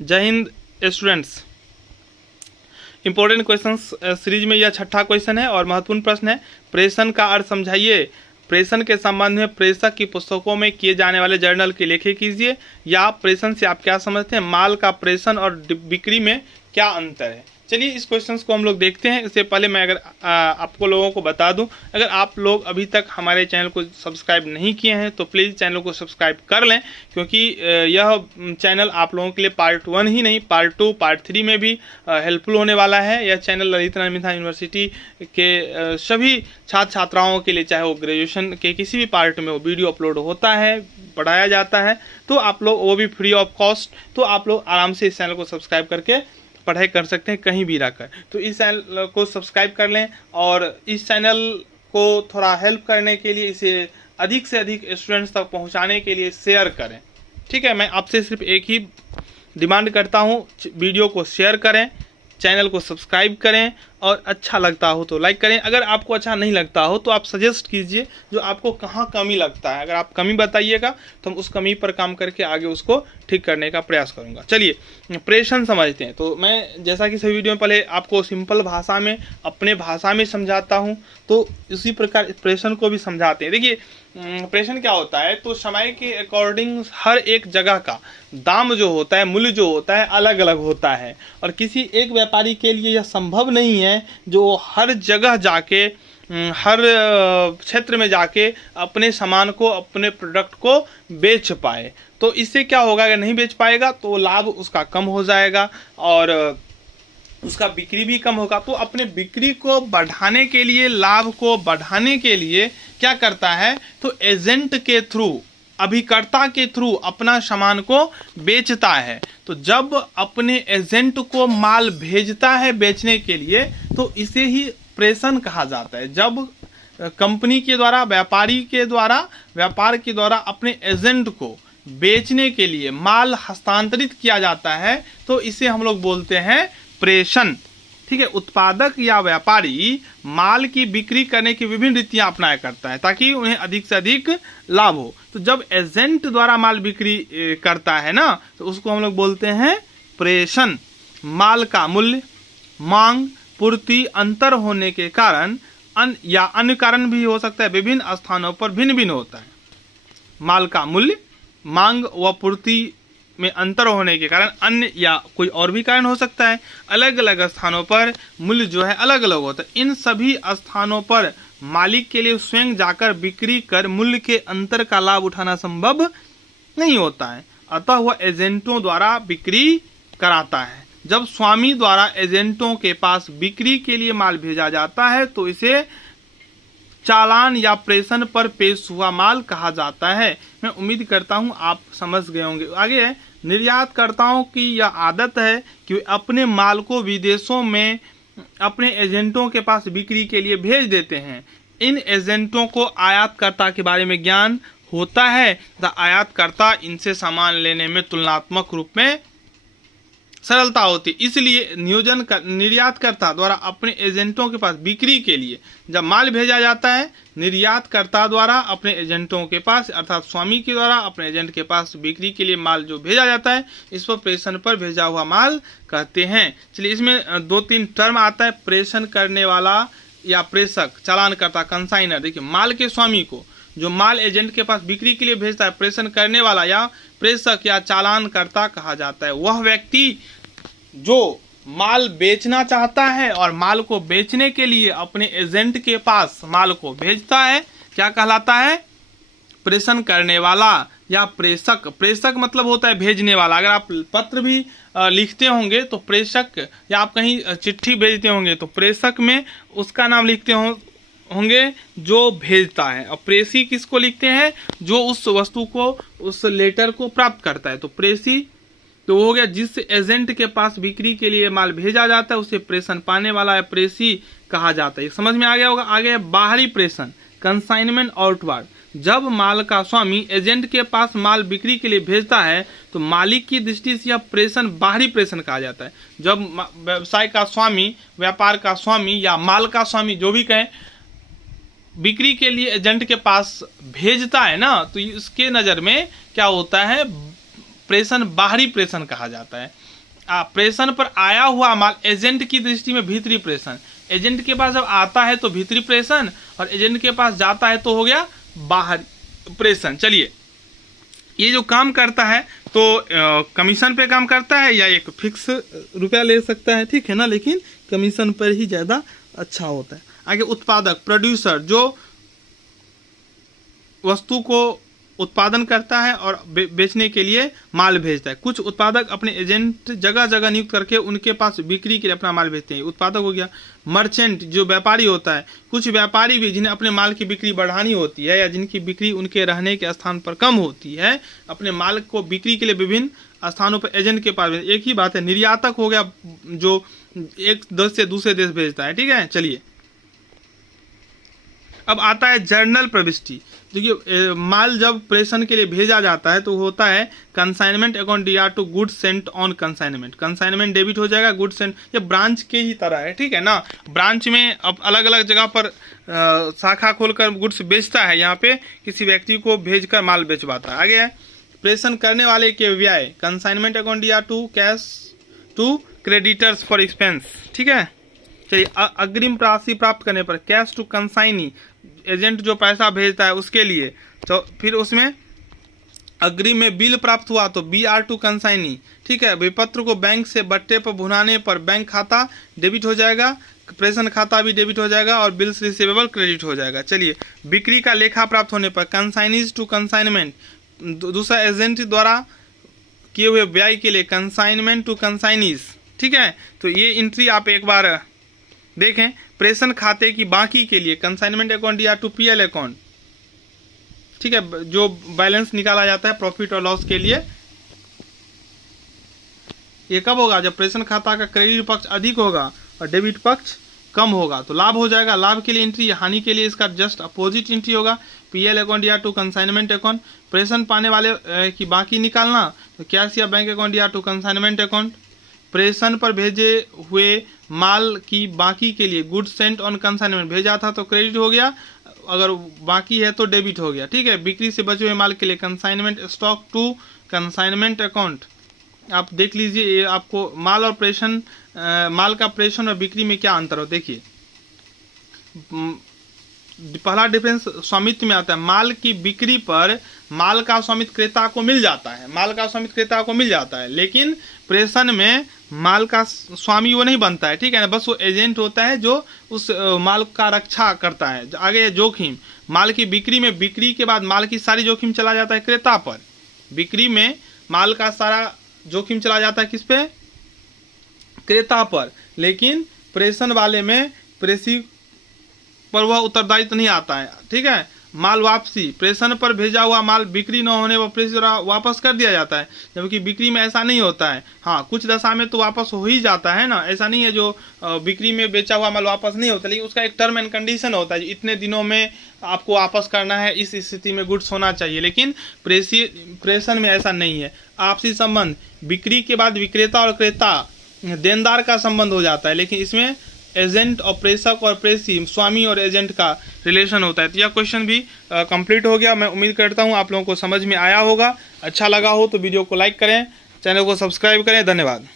जय Hind students. Important questions series में यह छठा क्वेश्चन है और महत्वपूर्ण प्रश्न है। प्रेषण का अर्थ समझाइए। प्रेषण के संबंध में प्रेषक की पुस्तकों में किए जाने वाले जर्नल की लेखे कीजिए। या प्रेषण से आप क्या समझते हैं, माल का प्रेषण और बिक्री में क्या अंतर है। चलिए इस क्वेश्चंस को हम लोग देखते हैं। इससे पहले मैं अगर आपको लोगों को बता दूं, अगर आप लोग अभी तक हमारे चैनल को सब्सक्राइब नहीं किए हैं तो प्लीज़ चैनल को सब्सक्राइब कर लें, क्योंकि यह चैनल आप लोगों के लिए पार्ट 1 ही नहीं, पार्ट 2 पार्ट 3 में भी हेल्पफुल होने वाला है। यह चैनल ललित नारायण मिथिला यूनिवर्सिटी के सभी छात्र छात्राओं के लिए, चाहे वो ग्रेजुएशन के किसी भी पार्ट में वो वीडियो अपलोड होता है, पढ़ाया जाता है, तो आप लोग वो भी फ्री ऑफ कॉस्ट, तो आप लोग आराम से इस चैनल को सब्सक्राइब करके पढ़ाई कर सकते हैं कहीं भी रहकर। तो इस चैनल को सब्सक्राइब कर लें और इस चैनल को थोड़ा हेल्प करने के लिए इसे अधिक से अधिक स्टूडेंट्स तक पहुंचाने के लिए शेयर करें। ठीक है, मैं आपसे सिर्फ एक ही डिमांड करता हूं, वीडियो को शेयर करें, चैनल को सब्सक्राइब करें और अच्छा लगता हो तो लाइक करें। अगर आपको अच्छा नहीं लगता हो तो आप सजेस्ट कीजिए जो आपको कहाँ कमी लगता है। अगर आप कमी बताइएगा तो हम उस कमी पर काम करके आगे उसको ठीक करने का प्रयास करूँगा। चलिए प्रेषण समझते हैं। तो मैं जैसा कि सभी वीडियो में पहले आपको सिंपल भाषा में, अपने भाषा में समझाता हूँ, तो इसी प्रकार प्रेषण को भी समझाते हैं। देखिए प्रेषण क्या होता है, तो समय के अकॉर्डिंग हर एक जगह का दाम जो होता है, मूल्य जो होता है, अलग अलग होता है। और किसी एक व्यापारी के लिए यह संभव नहीं है जो हर जगह जाके, हर क्षेत्र में जाके अपने सामान को, अपने प्रोडक्ट को बेच पाए। तो इससे क्या होगा, अगर नहीं बेच पाएगा तो लाभ उसका कम हो जाएगा और उसका बिक्री भी कम होगा। तो अपने बिक्री को बढ़ाने के लिए, लाभ को बढ़ाने के लिए क्या करता है, तो एजेंट के थ्रू, अभिकर्ता के थ्रू अपना सामान को बेचता है। तो जब अपने एजेंट को माल भेजता है बेचने के लिए तो इसे ही प्रेषण कहा जाता है। जब कंपनी के द्वारा, व्यापारी के द्वारा, व्यापार के द्वारा अपने एजेंट को बेचने के लिए माल हस्तांतरित किया जाता है तो इसे हम लोग बोलते हैं प्रेषण। ठीक है, उत्पादक या व्यापारी माल की बिक्री करने की विभिन्न रीतियां अपनाया करता है ताकि उन्हें अधिक से अधिक लाभ हो। तो जब एजेंट द्वारा माल बिक्री करता है ना, तो उसको हम लोग बोलते हैं प्रेषण। माल का मूल्य, मांग, पूर्ति अंतर होने के कारण या अन्य कारण भी हो सकता है, विभिन्न स्थानों पर भिन्न भिन्न होता है। माल का मूल्य, मांग व पूर्ति में अंतर होने के कारण, अन्य या कोई और भी कारण हो सकता है। अलग अलग स्थानों पर मूल्य जो है अलग अलग होता है। इन सभी स्थानों पर मालिक के लिए स्वयं जाकर बिक्री कर मूल्य के अंतर का लाभ उठाना संभव नहीं होता है, अतः वह एजेंटों द्वारा बिक्री कराता है। जब स्वामी द्वारा एजेंटों के पास बिक्री के लिए माल भेजा जाता है तो इसे चालान या प्रेषण पर पेश हुआ माल कहा जाता है। मैं उम्मीद करता हूं आप समझ गए होंगे। आगे है, निर्यातकर्ताओं की यह आदत है कि वे अपने माल को विदेशों में अपने एजेंटों के पास बिक्री के लिए भेज देते हैं। इन एजेंटों को आयातकर्ता के बारे में ज्ञान होता है तथा आयातकर्ता इनसे सामान लेने में तुलनात्मक रूप में सरलता होती है। इसलिए निर्यातकर्ता द्वारा अपने एजेंटों के पास बिक्री के लिए जब माल भेजा जाता है, निर्यातकर्ता द्वारा अपने एजेंटों के पास, अर्थात स्वामी के द्वारा अपने एजेंट के पास बिक्री के लिए माल जो भेजा जाता है, इस पर प्रेषण पर भेजा हुआ माल कहते हैं। चलिए इसमें 2-3 टर्म आता है, प्रेषण करने वाला या प्रेषक, चालानकर्ता, कंसाइनर। देखिए माल के स्वामी को जो माल एजेंट के पास बिक्री के लिए भेजता है, प्रेषण करने वाला या प्रेषक या चालानकर्ता कहा जाता है। वह व्यक्ति जो माल बेचना चाहता है और माल को बेचने के लिए अपने एजेंट के पास माल को भेजता है, क्या कहलाता है, प्रेषण करने वाला या प्रेषक। प्रेषक मतलब होता है भेजने वाला। अगर आप पत्र भी लिखते होंगे तो प्रेषक, या आप कहीं चिट्ठी भेजते होंगे तो प्रेषक में उसका नाम लिखते होंगे जो भेजता है। और प्रेषी किसको लिखते हैं, जो उस वस्तु को, उस लेटर को प्राप्त करता है। तो प्रेषी तो हो गया जिस एजेंट के पास बिक्री के लिए माल भेजा जाता है उसे प्रेषण पाने वाला या प्रेषी कहा जाता है। समझ में आ गया होगा। आगे बाहरी प्रेषण, कंसाइनमेंट आउटवर्ड। जब माल का स्वामी एजेंट के पास माल बिक्री के लिए भेजता है तो मालिक की दृष्टि से यह प्रेषण बाहरी प्रेषण कहा जाता है। जब व्यवसाय का स्वामी, व्यापार का स्वामी या माल का स्वामी, जो भी कहें, बिक्री के लिए एजेंट के पास भेजता है ना, तो इसके नज़र में क्या होता है, प्रेषण बाहरी प्रेषण कहा जाता है। प्रेषण पर आया हुआ माल एजेंट की दृष्टि में भीतरी प्रेषण, एजेंट के पास जब आता है तो भीतरी प्रेषण, और एजेंट के पास जाता है तो हो गया बाहरी प्रेषण। चलिए, ये जो काम करता है तो कमीशन पे काम करता है या एक फिक्स रुपया ले सकता है, ठीक है ना, लेकिन कमीशन पर ही ज़्यादा अच्छा होता है। आगे उत्पादक, प्रोड्यूसर, जो वस्तु को उत्पादन करता है और बेचने के लिए माल भेजता है। कुछ उत्पादक अपने एजेंट जगह जगह नियुक्त करके उनके पास बिक्री के लिए अपना माल भेजते हैं, उत्पादक हो गया। मर्चेंट, जो व्यापारी होता है, कुछ व्यापारी भी जिन्हें अपने माल की बिक्री बढ़ानी होती है या जिनकी बिक्री उनके रहने के स्थान पर कम होती है, अपने माल को बिक्री के लिए विभिन्न स्थानों पर एजेंट के पास। एक ही बात है। निर्यातक हो गया जो एक देश से दूसरे देश भेजता है, ठीक है। चलिए, अब आता है जर्नल प्रविष्टि। देखिए, माल जब प्रेषण के लिए भेजा जाता है तो होता है consignment account DR to goods sent on consignment. Consignment debit हो जाएगा, गुड्स सेंट, ये ब्रांच के ही तरह है, ठीक है ना। ब्रांच में अब अलग अलग जगह पर शाखा खोलकर गुड्स बेचता है, यहाँ पे किसी व्यक्ति को भेजकर माल बेचवाता है। आगे है प्रेषण करने वाले के व्यय, consignment account DR to cash to creditors for expense, ठीक है। चलिए, अग्रिम राशि प्राप्त करने पर कैश टू कंसाइनी, एजेंट जो पैसा भेजता है उसके लिए, तो फिर उसमें अग्रिम में बिल प्राप्त हुआ तो BR टू कंसाइनी, ठीक है। विपत्र को बैंक से बट्टे पर भुनाने पर बैंक खाता डेबिट हो जाएगा, प्रेषण खाता भी डेबिट हो जाएगा और बिल्स रिसीवेबल क्रेडिट हो जाएगा। चलिए, बिक्री का लेखा प्राप्त होने पर कंसाइनीज टू कंसाइनमेंट, दूसरा एजेंट द्वारा किए हुए व्यय के लिए कंसाइनमेंट टू कंसाइनीज, ठीक है। तो ये एंट्री आप एक बार देखें। प्रेषण खाते की बाकी के लिए कंसाइनमेंट अकाउंट या टू PL अकाउंट, ठीक है, जो बैलेंस निकाला जाता है प्रॉफिट और लॉस के लिए। ये कब होगा? जब प्रेषण खाता का क्रेडिट पक्ष अधिक होगा और डेबिट पक्ष कम होगा, तो लाभ हो जाएगा। लाभ के लिए एंट्री, हानि के लिए इसका जस्ट अपोजिट एंट्री होगा, PL अकाउंट या टू कंसाइनमेंट अकाउंट। प्रेषण पाने वाले की बाकी निकालना तो कैश या बैंक अकाउंट या टू कंसाइनमेंट अकाउंट। प्रेषण पर भेजे हुए माल की बाकी के लिए गुड्स सेंट ऑन कंसाइनमेंट, भेजा था तो क्रेडिट हो गया, अगर बाकी है तो डेबिट हो गया, ठीक है। बिक्री से बचे हुए माल के लिए consignment stock to consignment account. आप देख लीजिए, ये आपको माल और प्रेषण, माल का प्रेषण और बिक्री में क्या अंतर हो। देखिए, पहला डिफरेंस स्वामित्व में आता है। माल की बिक्री पर माल का स्वामित्व क्रेता को मिल जाता है, माल का स्वामित्व क्रेता को मिल जाता है, लेकिन प्रेषण में माल का स्वामी वो नहीं बनता है, ठीक है ना, बस वो एजेंट होता है जो उस माल का रक्षा करता है। आगे जोखिम, माल की बिक्री में बिक्री के बाद माल की सारी जोखिम चला जाता है क्रेता पर। बिक्री में माल का सारा जोखिम चला जाता है किस पे? क्रेता पर। लेकिन प्रेषण वाले में प्रेषी पर वह उत्तरदायित्व नहीं आता है, ठीक है। माल वापसी, प्रेषण पर भेजा हुआ माल बिक्री न होने पर प्रेषी द्वारा वापस कर दिया जाता है, जबकि बिक्री में ऐसा नहीं होता है। हाँ, कुछ दशा में तो वापस हो ही जाता है ना, ऐसा नहीं है जो बिक्री में बेचा हुआ माल वापस नहीं होता, लेकिन उसका एक टर्म एंड कंडीशन होता है, इतने दिनों में आपको वापस करना है, इस स्थिति में गुड्स होना चाहिए। लेकिन प्रेषण में ऐसा नहीं है। आपसी संबंध, बिक्री के बाद विक्रेता और क्रेता देनदार का संबंध हो जाता है, लेकिन इसमें एजेंट और प्रेषक और प्रेषी, स्वामी और एजेंट का रिलेशन होता है। तो यह क्वेश्चन भी कंप्लीट हो गया। मैं उम्मीद करता हूँ आप लोगों को समझ में आया होगा। अच्छा लगा हो तो वीडियो को लाइक करें, चैनल को सब्सक्राइब करें। धन्यवाद।